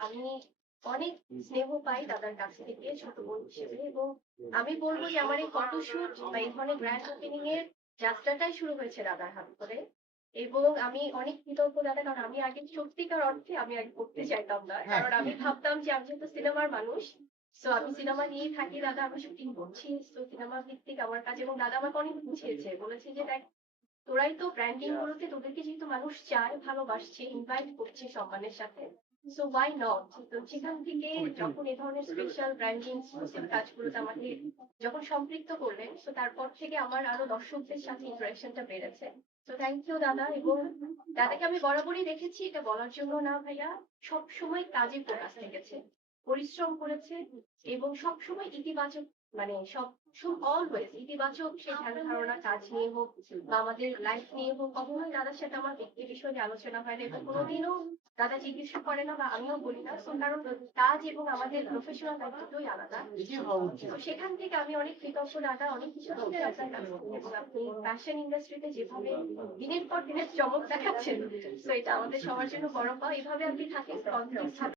আমি অনেক স্নেহ পাই দাদার কাছ থেকে ছোট বোন হিসেবে এবং আমি বলব যে আমার এই ফটোশুট বা এই ধরনের গ্র্যান্ড ওপেনিং এর যাত্রাটাই শুরু হয়েছে দাদার হাত করে এবং আমি অনেক কৃতজ্ঞ দাদা কারণ আমি আগে সত্যিকার অর্থে আমি আগে করতে চাইতাম না। হ্যাঁ। কারণ আমি ভাবতাম যে আমি যেহেতু সিনেমার মানুষ তো আমি সিনেমা নিয়েই থাকি দাদা আমি শুটিং করছি তো সিনেমা ভিত্তিক আমার কাজ এবং দাদা আমাকে অনেক বুঝিয়েছে। বলেছে যে দেখ তোরাই তো ব্র্যান্ডিং গুলোতে তোদেরকে যেহেতু মানুষ চায় ভালোবাসছে ইনভাইট করছে সম্মানের সাথে সো ওয়াই নট তো সেখান থেকে যখন এ ধরনের স্পেশাল ব্র্যান্ডিং এক্সক্লুসিভ কাজগুলোতে আমাকে যখন সম্পৃক্ত করলেন তো তারপর থেকে আমার আরও দর্শকদের সাথে ইন্টারাকশনটা বেড়েছে। তো থ্যাংক ইউ দাদা এবং দাদাকে আমি বরাবরই দেখেছি এটা বলার জন্য না ভাইয়া সব সময় কাজে ফোকাস রেখেছে পরিশ্রম করেছে এবং সব সময় ইতিবাচক মানে সব সব অলওয়েজ ইতিবাচক সেই ধ্যান ধারণা কাজ নিয়ে হোক বা আমাদের লাইফ নিয়ে হোক কখনোই দাদার সাথে আমার ব্যক্তি বিষয় নিয়ে আলোচনা হয় না এবং কোনোদিনও দাদা জিজ্ঞেস করে না বা আমিও বলি না। So, কারণ কাজ এবং আমাদের প্রফেশনাল লাইফ দুটোই আলাদা তো সেখান থেকে আমি অনেক কৃতজ্ঞ দাদা অনেক কিছু আপনার কাছ এবং আপনি ফ্যাশন ইন্ডাস্ট্রিতে যেভাবে দিনের পর দিনের চমক দেখাচ্ছেন তো এটা আমাদের সবার জন্য বড় পাওয়া। এভাবে আপনি থাকেন থাকেন